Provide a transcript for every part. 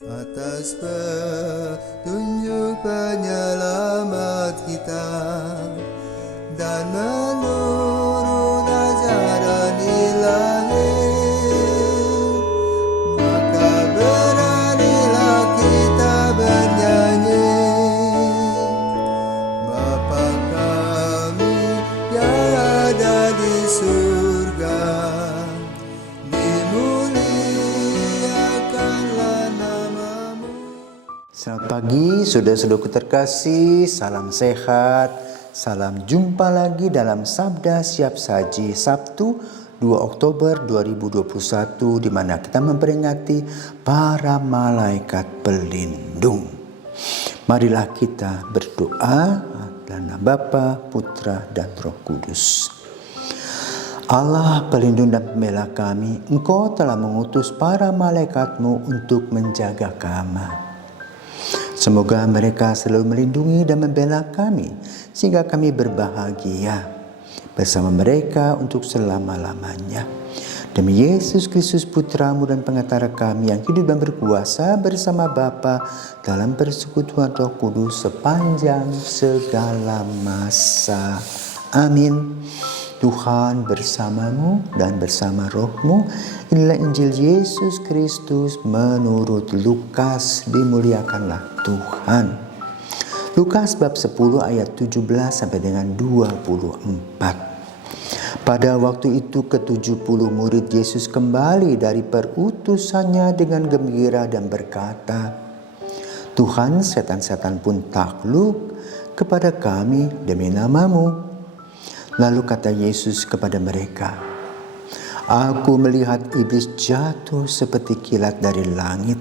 Atas petunjuk penyelamat kita dan menurut ajaran ilahi, maka beranilah kita bernyanyi. Bapa kami yang ada di surga, dimuliakanlah namamu. Selamat pagi saudara-saudaraku terkasih, salam sehat, salam jumpa lagi dalam Sabda Siap Saji Sabtu 2 Oktober 2021 di mana kita memperingati para malaikat pelindung. Marilah kita berdoa dalam nama Bapa, Putra, dan Roh Kudus. Allah pelindung dan pembela kami, Engkau telah mengutus para malaikat-Mu untuk menjaga kami. Semoga mereka selalu melindungi dan membela kami, sehingga kami berbahagia bersama mereka untuk selama-lamanya. Demi Yesus Kristus Putra-Mu dan Pengatara kami yang hidup dan berkuasa bersama Bapa dalam persekutuan Roh Kudus sepanjang segala masa. Amin. Tuhan bersamamu dan bersama rohmu. Inilah Injil Yesus Kristus menurut Lukas. Dimuliakanlah Tuhan. Lukas bab 10 ayat 17 sampai dengan 24. Pada waktu itu ke-70 murid Yesus kembali dari perutusannya dengan gembira dan berkata, Tuhan, setan-setan pun takluk kepada kami demi namamu. Lalu kata Yesus kepada mereka, Aku melihat iblis jatuh seperti kilat dari langit.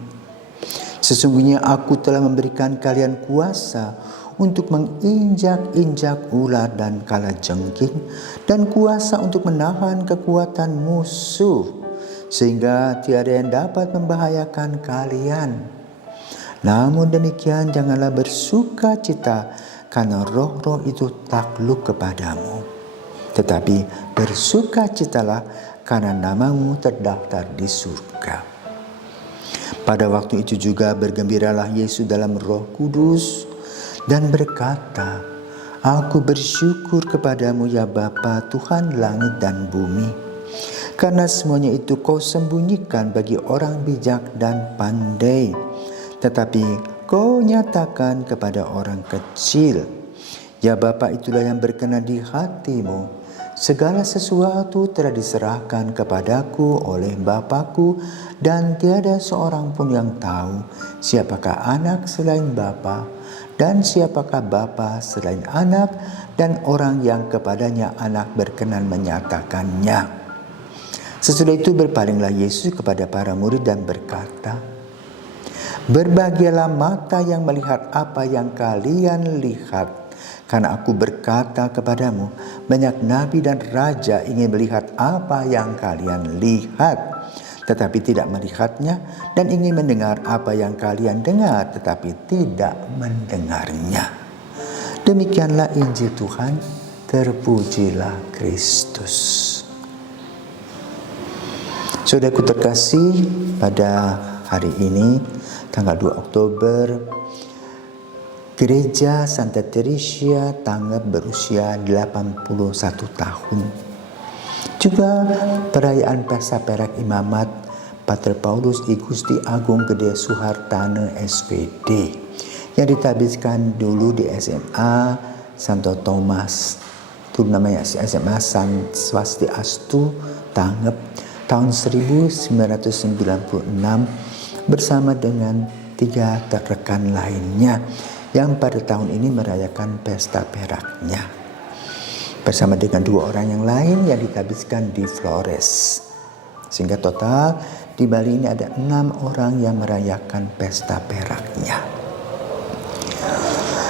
Sesungguhnya aku telah memberikan kalian kuasa untuk menginjak-injak ular dan kalajengking, dan kuasa untuk menahan kekuatan musuh, sehingga tiada yang dapat membahayakan kalian. Namun demikian janganlah bersuka cita karena roh-roh itu takluk kepadamu, tetapi bersukacitalah karena namamu terdaftar di surga. Pada waktu itu juga bergembiralah Yesus dalam Roh Kudus dan berkata, Aku bersyukur kepadamu ya Bapa, Tuhan langit dan bumi, karena semuanya itu kau sembunyikan bagi orang bijak dan pandai, tetapi kau nyatakan kepada orang kecil. Ya Bapa, itulah yang berkenan di hatimu. Segala sesuatu telah diserahkan kepadaku oleh Bapakku, dan tiada seorang pun yang tahu siapakah anak selain Bapa, dan siapakah Bapa selain anak, dan orang yang kepadanya anak berkenan menyatakannya. Sesudah itu berpalinglah Yesus kepada para murid dan berkata, Berbahagialah mata yang melihat apa yang kalian lihat. Karena aku berkata kepadamu, banyak nabi dan raja ingin melihat apa yang kalian lihat, tetapi tidak melihatnya, dan ingin mendengar apa yang kalian dengar, tetapi tidak mendengarnya. Demikianlah Injil Tuhan, terpujilah Kristus. Saudaraku terkasih, pada hari ini, tanggal 2 Oktober, Gereja Santa Teresia Tanggap berusia 81 tahun. Juga perayaan Pesta Perak Imamat Pater Paulus I Gusti Agung Gede Suhartane SPD yang ditabiskan dulu di SMA Santo Thomas. Itu namanya SMA San Swastiastu Tanggap tahun 1996 bersama dengan 3 rekan lainnya yang pada tahun ini merayakan pesta peraknya bersama dengan 2 orang yang lain yang ditabiskan di Flores, sehingga total di Bali ini ada 6 orang yang merayakan pesta peraknya.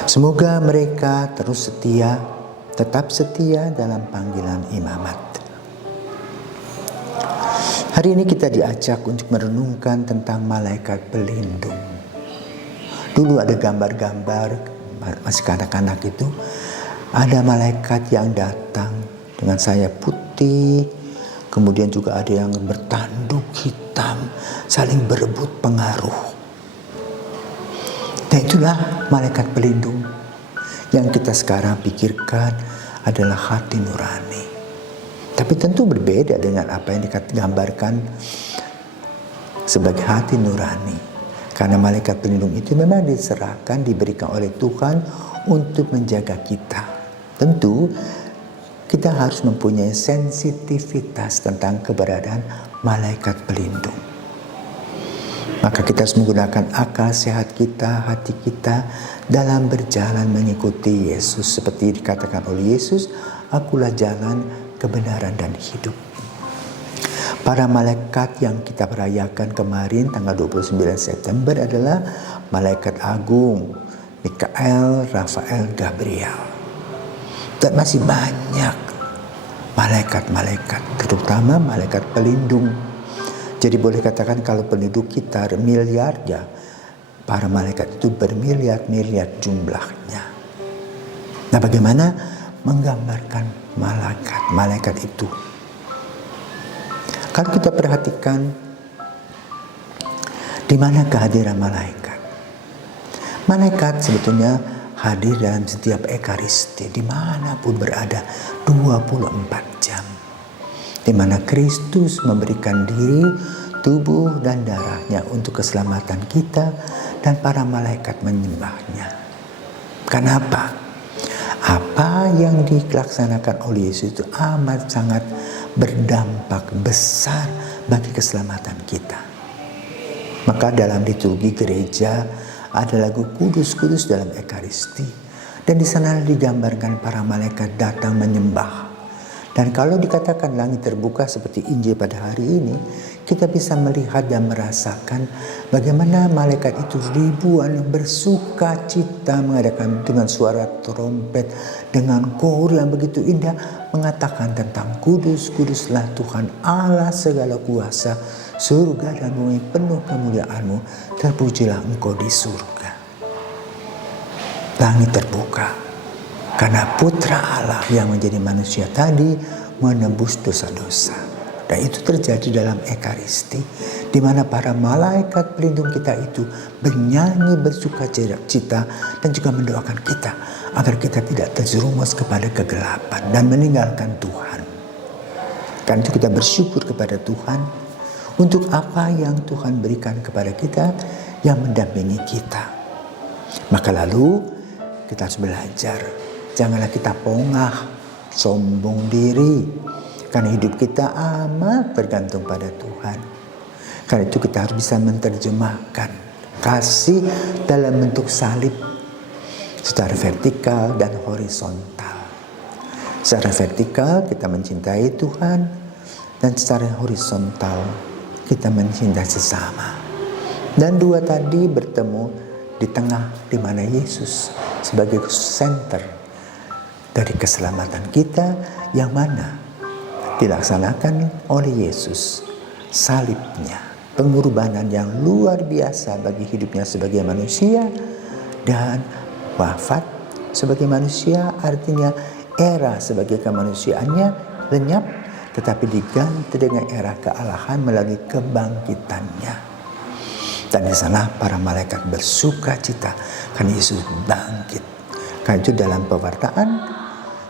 Semoga mereka terus setia, tetap setia dalam panggilan imamat. Hari ini kita diajak untuk merenungkan tentang malaikat pelindung. Dulu ada gambar-gambar masih kanak-kanak itu, ada malaikat yang datang dengan sayap putih, kemudian juga ada yang bertanduk hitam, saling berebut pengaruh. Dan itulah malaikat pelindung yang kita sekarang pikirkan adalah hati nurani. Tapi tentu berbeda dengan apa yang digambarkan sebagai hati nurani. Karena malaikat pelindung itu memang diserahkan, diberikan oleh Tuhan untuk menjaga kita. Tentu kita harus mempunyai sensitivitas tentang keberadaan malaikat pelindung. Maka kita harus menggunakan akal sehat kita, hati kita dalam berjalan mengikuti Yesus. Seperti dikatakan oleh Yesus, akulah jalan, kebenaran dan hidup. Para malaikat yang kita merayakan kemarin tanggal 29 September adalah malaikat agung, Mikael, Rafael, Gabriel. Dan masih banyak malaikat-malaikat, terutama malaikat pelindung. Jadi boleh katakan kalau penduduk kita miliarnya, para malaikat itu bermiliar-miliar jumlahnya. Nah, bagaimana menggambarkan malaikat itu? Kalau kita perhatikan di mana kehadiran malaikat? Malaikat sebetulnya hadir dalam setiap ekaristi, dimanapun berada 24 jam. Di mana Kristus memberikan diri, tubuh dan darahnya untuk keselamatan kita, dan para malaikat menyembahnya. Kenapa? Apa yang dilaksanakan oleh Yesus itu amat sangat berdampak besar bagi keselamatan kita. Maka dalam liturgi gereja ada lagu kudus-kudus dalam ekaristi, dan di sana digambarkan para malaikat datang menyembah. Dan kalau dikatakan langit terbuka seperti Injil pada hari ini, kita bisa melihat dan merasakan bagaimana malaikat itu ribuan bersuka cita mengadakan dengan suara trompet, dengan kor yang begitu indah, mengatakan tentang kudus, kuduslah Tuhan Allah segala kuasa, surga dan bumi penuh kemuliaan-Mu, terpujilah Engkau di surga. Langit terbuka karena Putra Allah yang menjadi manusia tadi menebus dosa-dosa. Dan itu terjadi dalam ekaristi, di mana para malaikat pelindung kita itu bernyanyi bersuka cita dan juga mendoakan kita agar kita tidak terjerumus kepada kegelapan dan meninggalkan Tuhan. Karena itu kita bersyukur kepada Tuhan untuk apa yang Tuhan berikan kepada kita yang mendampingi kita. Maka lalu kita harus belajar, janganlah kita pongah, sombong diri, karena hidup kita amat bergantung pada Tuhan. Karena itu kita harus bisa menerjemahkan kasih dalam bentuk salib secara vertikal dan horizontal. Secara vertikal kita mencintai Tuhan, dan secara horizontal kita mencintai sesama. Dan dua tadi bertemu di tengah, di mana Yesus sebagai center dari keselamatan kita, yang mana dilaksanakan oleh Yesus, salibnya, pengorbanan yang luar biasa bagi hidupnya sebagai manusia, dan wafat sebagai manusia, artinya era sebagai kemanusiaannya lenyap, tetapi diganti dengan era kealahan melalui kebangkitannya. Dan di sana para malaikat bersuka cita karena Yesus bangkit. Karena itu dalam pewartaan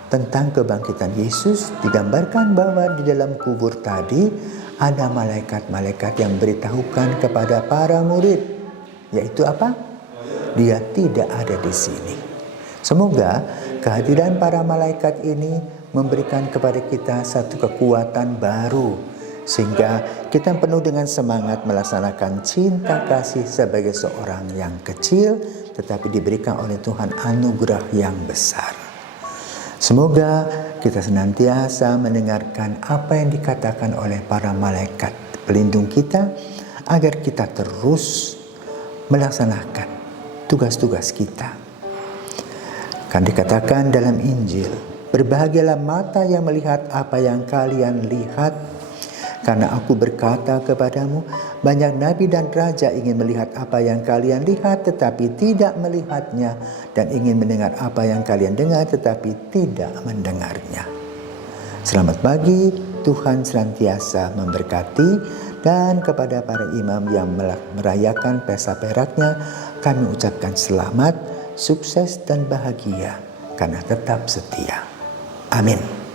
tentang kebangkitan Yesus digambarkan bahwa di dalam kubur tadi ada malaikat-malaikat yang beritahukan kepada para murid, yaitu apa? Dia tidak ada di sini. Semoga kehadiran para malaikat ini memberikan kepada kita satu kekuatan baru, sehingga kita penuh dengan semangat melaksanakan cinta kasih sebagai seorang yang kecil, tetapi diberikan oleh Tuhan anugerah yang besar. Semoga kita senantiasa mendengarkan apa yang dikatakan oleh para malaikat pelindung kita, agar kita terus melaksanakan tugas-tugas kita. Kan dikatakan dalam Injil, berbahagialah mata yang melihat apa yang kalian lihat, karena aku berkata kepadamu, banyak nabi dan raja ingin melihat apa yang kalian lihat tetapi tidak melihatnya, dan ingin mendengar apa yang kalian dengar tetapi tidak mendengarnya. Selamat pagi, Tuhan senantiasa memberkati Dan kepada para imam yang merayakan pesta peraknya, kami ucapkan selamat, sukses dan bahagia karena tetap setia. Amin.